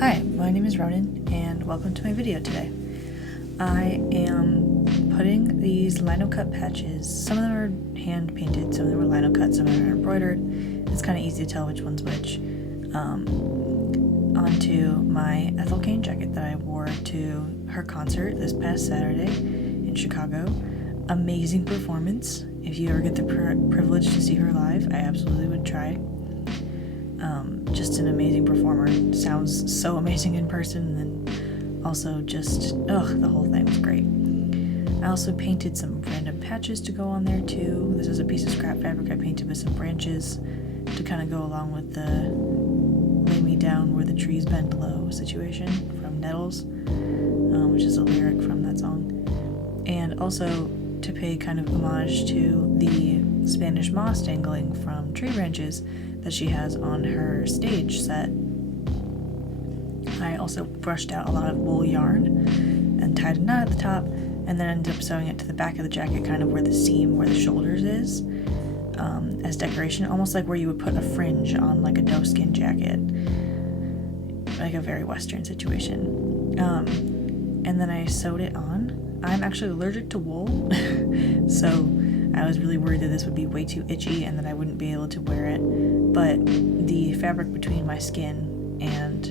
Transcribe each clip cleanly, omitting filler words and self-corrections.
Hi, my name is Ronan, and welcome to my video today. I am putting these lino cut patches, some of them are hand painted, some of them are lino cut, some of them are embroidered. It's kind of easy to tell which one's which, onto my Ethel Cain jacket that I wore to her concert this past Saturday in Chicago. Amazing performance. If you ever get the privilege to see her live, I absolutely would try. Just an amazing performer. Sounds so amazing in person, and then also just, the whole thing was great. I also painted some random patches to go on there too. This is a piece of scrap fabric I painted with some branches to kind of go along with the lay me down where the trees bend low situation from Nettles, which is a lyric from that song. And also to pay kind of homage to the Spanish moss dangling from tree branches that she has on her stage set. I also brushed out a lot of wool yarn and tied a knot at the top, and then ended up sewing it to the back of the jacket, kind of where the seam where the shoulders is, as decoration, almost like where you would put a fringe on like a doeskin jacket, like a very Western situation. And then I sewed it on. I'm actually allergic to wool, so I was really worried that this would be way too itchy and that I wouldn't be able to wear it, but the fabric between my skin and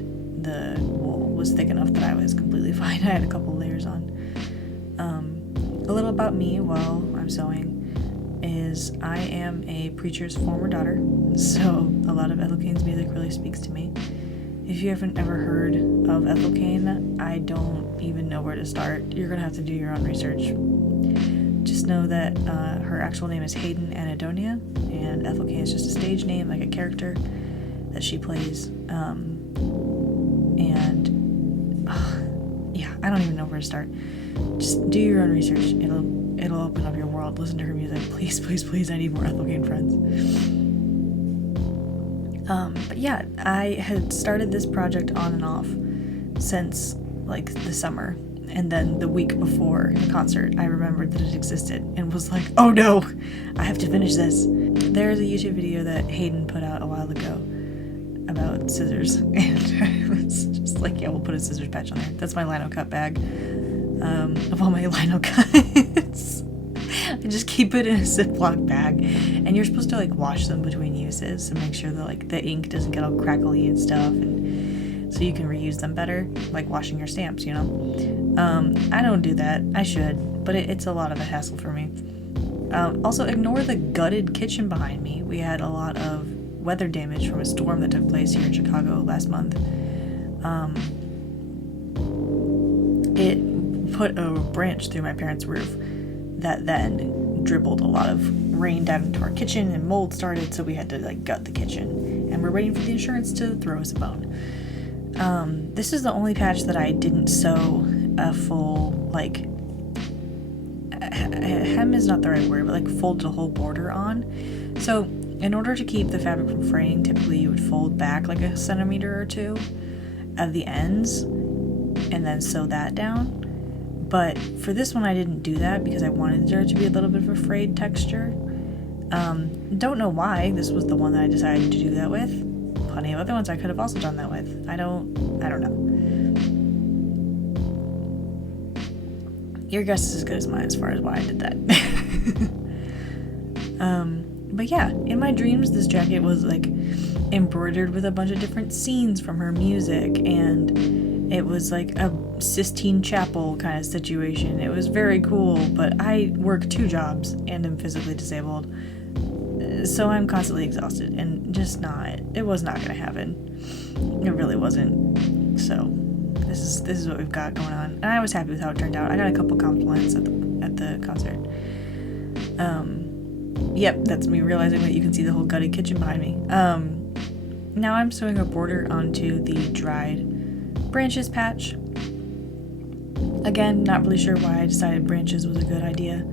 the wool was thick enough that I was completely fine. I had a couple layers on. A little about me while I'm sewing is I am a preacher's former daughter, so a lot of Ethel Cain's music really speaks to me. If you haven't ever heard of Ethel Cain, I don't even know where to start. You're gonna have to do your own research. Just know that her actual name is Hayden Anadonia, and Ethel Cain is just a stage name, like a character that she plays. I don't even know where to start. Just do your own research. It'll open up your world. Listen to her music. Please, please, please. I need more Ethel Cain friends. But yeah, I had started this project on and off since like the summer. And then the week before the concert, I remembered that it existed and was like, oh no, I have to finish this. There's a YouTube video that Hayden put out a while ago about scissors, and I was just like, yeah, we'll put a scissors patch on there. That's my lino cut bag, of all my lino cuts. I just keep it in a Ziploc bag, and you're supposed to like wash them between uses and make sure that like the ink doesn't get all crackly and stuff, and so you can reuse them better, like washing your stamps, you know. I don't do that. I should, but it's a lot of a hassle for me. Also, ignore the gutted kitchen behind me. We had a lot of weather damage from a storm that took place here in Chicago last month. It put a branch through my parents' roof that then dribbled a lot of rain down into our kitchen, and mold started, so we had to like gut the kitchen, and we're waiting for the insurance to throw us a bone. This is the only patch that I didn't sew a full, like, hem is not the right word, but like fold the whole border on. So in order to keep the fabric from fraying, typically you would fold back like a centimeter or two at the ends and then sew that down. But for this one I didn't do that because I wanted there to be a little bit of a frayed texture. Don't know why this was the one that I decided to do that with. Plenty of other ones I could have also done that with. I don't know. Your guess is as good as mine as far as why I did that. But yeah, in my dreams this jacket was like embroidered with a bunch of different scenes from her music, and it was like a Sistine Chapel kind of situation. It was very cool, but I work 2 jobs and am physically disabled, so I'm constantly exhausted and just it was not gonna happen. It really wasn't. So this is what we've got going on, and I was happy with how it turned out. I got a couple compliments at the concert. Yep, that's me realizing that you can see the whole gutted kitchen behind me. Now I'm sewing a border onto the dried branches patch. Again, not really sure why I decided branches was a good idea.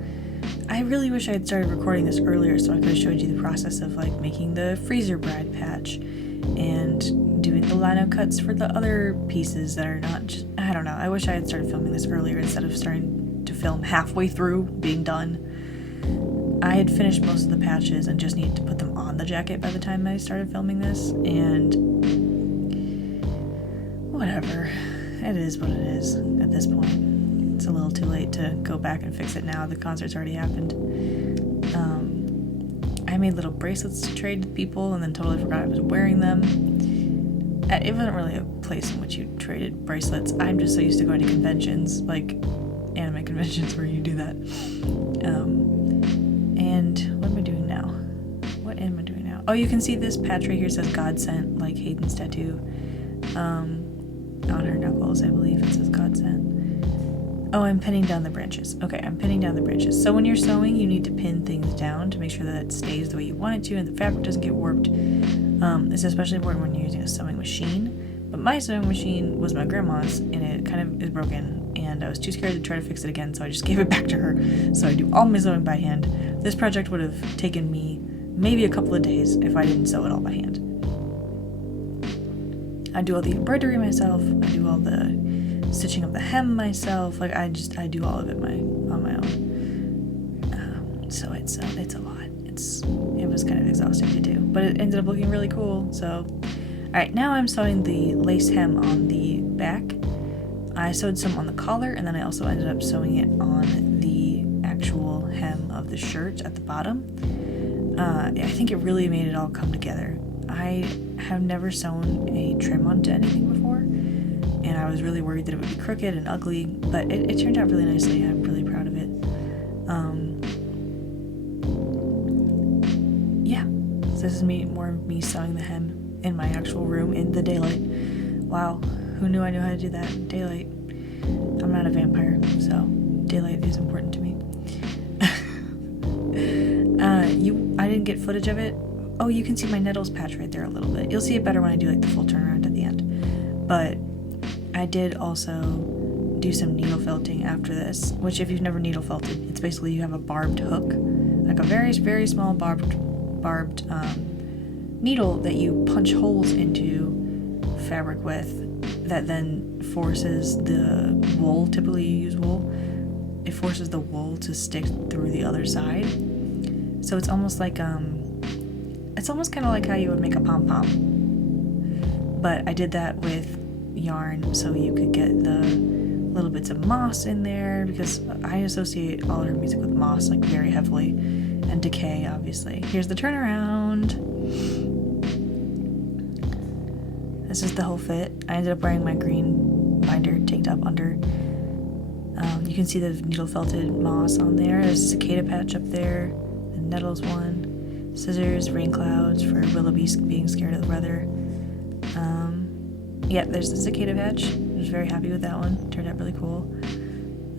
I really wish I had started recording this earlier so I could have showed you the process of like making the freezer bride patch and doing the lino cuts for the other pieces that are not just, I don't know. I wish I had started filming this earlier instead of starting to film halfway through being done. I had finished most of the patches and just needed to put them on the jacket by the time I started filming this, and whatever. It is what it is at this point. It's a little too late to go back and fix it now. The concert's already happened. I made little bracelets to trade with people and then totally forgot I was wearing them. It wasn't really a place in which you traded bracelets. I'm just so used to going to conventions, like anime conventions where you do that. And what am I doing now? What am I doing now? Oh, you can see this patch right here says God Sent, like Hayden's tattoo. On her knuckles, I believe it says God Sent. Oh, I'm pinning down the branches. Okay, I'm pinning down the branches. So when you're sewing, you need to pin things down to make sure that it stays the way you want it to and the fabric doesn't get warped. It's especially important when you're using a sewing machine. But my sewing machine was my grandma's, and it kind of is broken, and I was too scared to try to fix it again, so I just gave it back to her. So I do all my sewing by hand. This project would have taken me maybe a couple of days if I didn't sew it all by hand. I do all the embroidery myself. I do all the stitching of the hem myself. Like I do all of it on my own. So it's a lot. It was kind of exhausting to do, but it ended up looking really cool. So, all right, now I'm sewing the lace hem on the back. I sewed some on the collar, and then I also ended up sewing it on the actual hem of the shirt at the bottom. I think it really made it all come together. I have never sewn a trim onto anything before, and I was really worried that it would be crooked and ugly, but it turned out really nicely. I'm really proud of it. Yeah, so this is more of me sewing the hem in my actual room in the daylight. Wow, who knew I knew how to do that? Daylight. I'm not a vampire, so daylight is important to me. I didn't get footage of it. Oh, you can see my nettles patch right there a little bit. You'll see it better when I do like the full turnaround at the end. But I did also do some needle felting after this, which if you've never needle felted, it's basically you have a barbed hook, like a very, very small barbed needle that you punch holes into fabric with that then forces the wool, typically you use wool, it forces the wool to stick through the other side. So it's almost like, it's almost kind of like how you would make a pom-pom. But I did that with yarn so you could get the little bits of moss in there, because I associate all her music with moss like very heavily, and decay obviously. Here's the turnaround. This is the whole fit. I ended up wearing my green binder taped up under. You can see the needle felted moss on there. There's a cicada patch up there, the nettles one, scissors, rain clouds for Willow being scared of the weather. Yeah, there's the cicada patch. I was very happy with that one. Turned out really cool.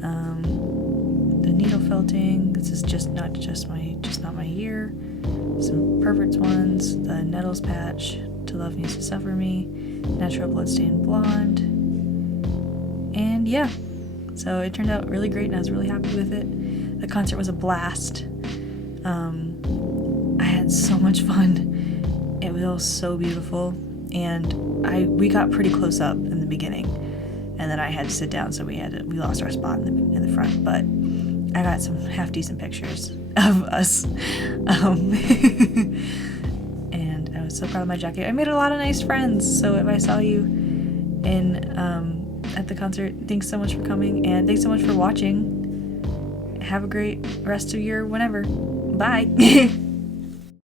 The needle felting. This is just not my year. Some perverts ones. The nettles patch. To Love Needs to Suffer Me. Natural Bloodstained Blonde. And yeah, so it turned out really great, and I was really happy with it. The concert was a blast. I had so much fun. It was all so beautiful. And we got pretty close up in the beginning, and then I had to sit down, so we lost our spot in the front. But I got some half decent pictures of us, and I was so proud of my jacket. I made a lot of nice friends. So if I saw you at the concert, thanks so much for coming, and thanks so much for watching. Have a great rest of your whenever. Bye.